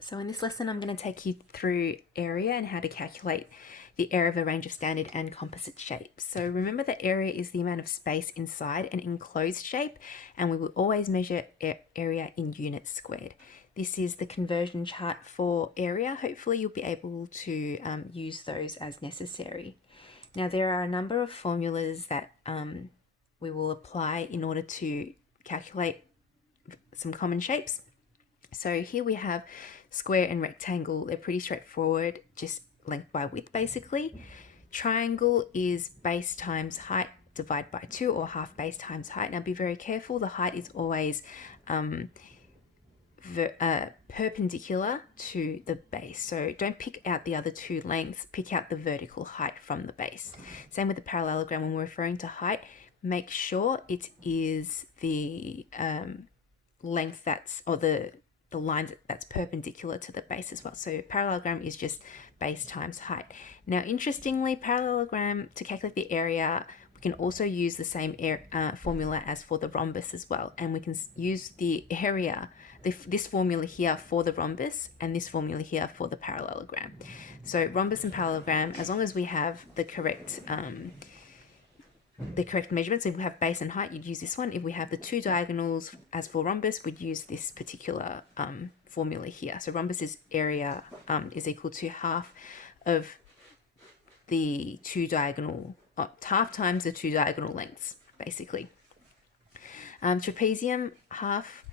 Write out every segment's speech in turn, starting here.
So in this lesson, I'm going to take you through area and how to calculate the area of a range of standard and composite shapes. So remember that area is the amount of space inside an enclosed shape, and we will always measure area in units squared. This is the conversion chart for area. Hopefully you'll be able to use those as necessary. Now there are a number of formulas that we will apply in order to calculate some common shapes. So here we have square and rectangle. They're pretty straightforward, just length by width basically. Triangle is base times height divided by 2, or half base times height. Now be very careful, the height is always perpendicular to the base. So don't pick out the other two lengths, pick out the vertical height from the base. Same with the parallelogram. When we're referring to height, make sure it is the length that's, or the line that's perpendicular to the base as well. So parallelogram is just base times height. Now, interestingly, parallelogram, to calculate the area, we can also use the same formula as for the rhombus as well. And we can use the area, this formula here for the rhombus and this formula here for the parallelogram. So rhombus and parallelogram, as long as we have the correct measurements. So if we have base and height, you'd use this one. If we have the two diagonals, as for rhombus, we'd use this particular formula here. So rhombus is area is equal to half of the two diagonal, half times the two diagonal lengths, basically. Trapezium, half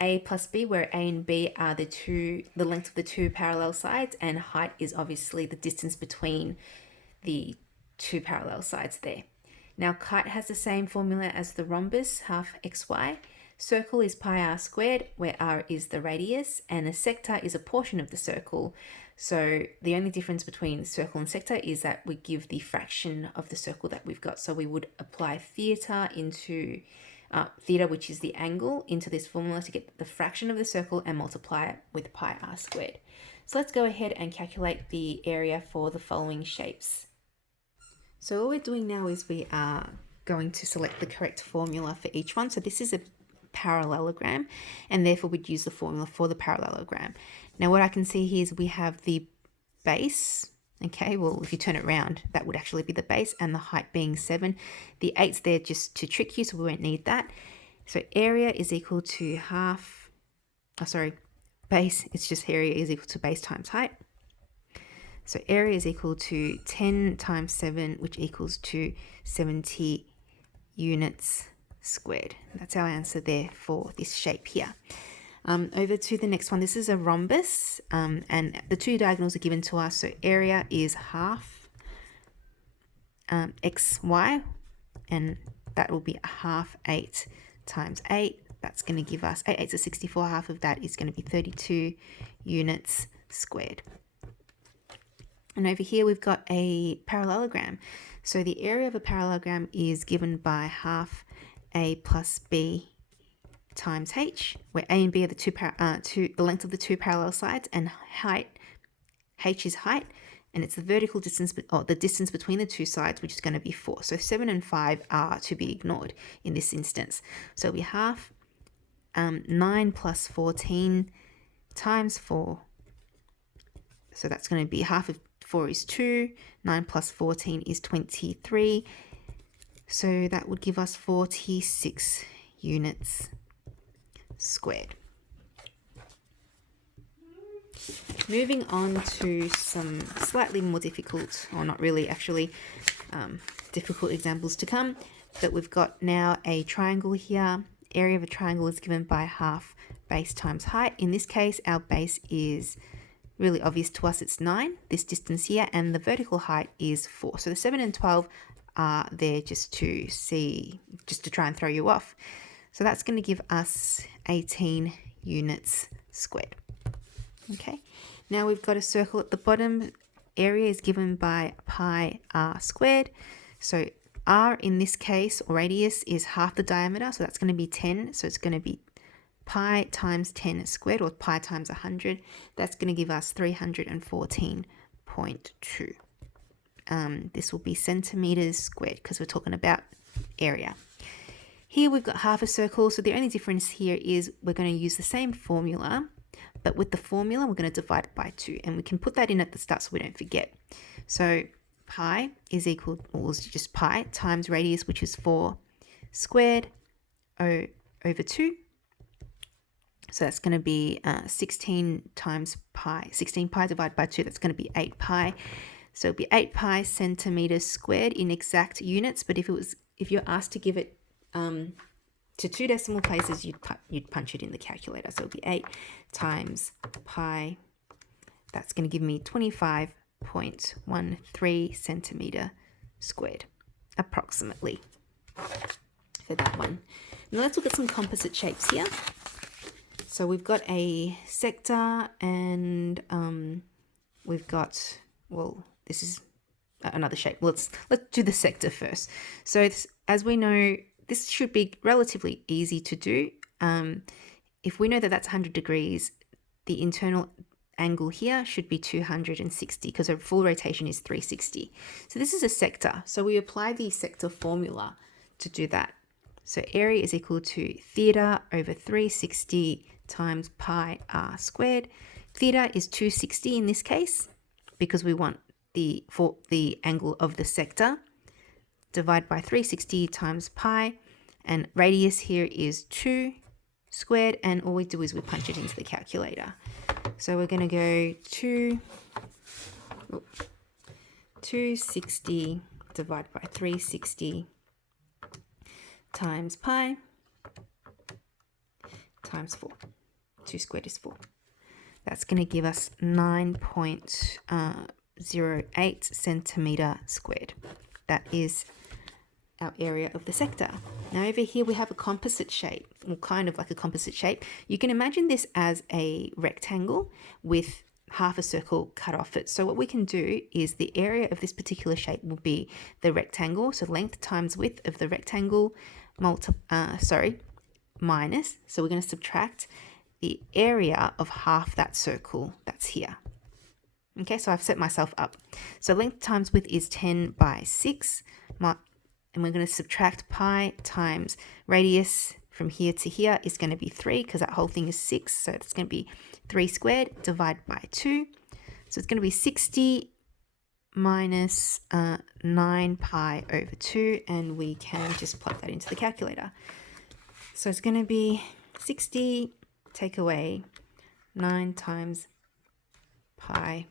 A plus B, where A and B are the length of the two parallel sides, and height is obviously the distance between the two parallel sides there. Now, kite has the same formula as the rhombus, half xy. Circle is pi r squared, where r is the radius, and a sector is a portion of the circle. So the only difference between circle and sector is that we give the fraction of the circle that we've got. So we would apply theta into theta, which is the angle, into this formula to get the fraction of the circle and multiply it with pi r squared. So let's go ahead and calculate the area for the following shapes. So what we're doing now is we are going to select the correct formula for each one. So this is a parallelogram, and therefore we'd use the formula for the parallelogram. Now what I can see here is we have the base. Okay, well, if you turn it around, that would actually be the base, and the height being 7. The 8's there just to trick you, so we won't need that. So area is equal to base, it's just area is equal to base times height. So area is equal to 10 times 7, which equals to 70 units squared. That's our answer there for this shape here. Over to the next one. This is a rhombus, and the two diagonals are given to us. So area is half xy, and that will be half 8 times 8. That's going to give us 8 8s are 64. Half of that is going to be 32 units squared. And over here we've got a parallelogram. So the area of a parallelogram is given by half A plus B times H, where A and B are the length of the two parallel sides, and height, H is height, and it's the vertical distance, or the distance between the two sides, which is going to be 4. So 7 and 5 are to be ignored in this instance. So we half 9 plus 14 times 4. So that's going to be half of 4 is 2, 9 plus 14 is 23. So that would give us 46 units squared. Moving on to some slightly more difficult, or not really actually, difficult examples to come. But we've got now a triangle here. Area of a triangle is given by half base times height. In this case, our base is really obvious to us, it's 9, this distance here, and the vertical height is 4. So the 7 and 12 are there just to try and throw you off. So that's going to give us 18 units squared. Okay, now we've got a circle at the bottom. Area is given by pi r squared. So r in this case, or radius, is half the diameter, so that's going to be 10. So it's going to be pi times 10 squared, or pi times 100. That's going to give us 314.2. This will be centimeters squared because we're talking about area. Here we've got half a circle, so the only difference here is we're going to use the same formula, but with the formula, we're going to divide it by 2. And we can put that in at the start so we don't forget. So pi is equal, or is just pi, times radius, which is 4 squared over 2. So that's going to be 16 times pi. 16 pi divided by 2, that's going to be 8 pi. So it'll be 8 pi centimeters squared in exact units. But if you're asked to give it to 2 decimal places, you'd punch it in the calculator. So it'll be 8 times pi. That's going to give me 25.13 centimeter squared, approximately, for that one. Now let's look at some composite shapes here. So we've got a sector, and we've got, well, this is another shape. Let's do the sector first. So as we know, this should be relatively easy to do. If we know that that's 100 degrees, the internal angle here should be 260 because a full rotation is 360. So this is a sector. So we apply the sector formula to do that. So area is equal to theta over 360 times pi r squared. Theta is 260 in this case because we want the angle of the sector. Divide by 360 times pi, and radius here is 2 squared, and all we do is we punch it into the calculator. So we're going to go 260 divided by 360 times pi times 4. 2 squared is 4. That's going to give us 9.08 centimeter squared. That is our area of the sector. Now over here we have a composite shape, or kind of like a composite shape. You can imagine this as a rectangle with half a circle cut off it. So what we can do is the area of this particular shape will be the rectangle, so length times width of the rectangle, minus, so we're going to subtract the area of half that circle that's here. Okay, so I've set myself up. So length times width is 10 by 6, and we're going to subtract pi times radius from here to here is going to be 3 because that whole thing is 6. So it's going to be 3 squared divided by 2. So it's going to be 60 minus 9 pi over 2, and we can just plug that into the calculator. So it's going to be 60, take away 9 times pi.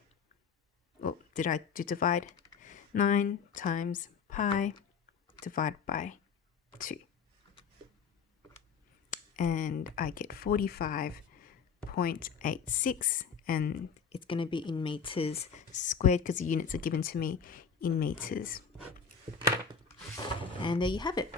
Oh, did I do divide? 9 times pi divided by 2. And I get 45.86, and it's going to be in meters squared because the units are given to me in meters. And there you have it.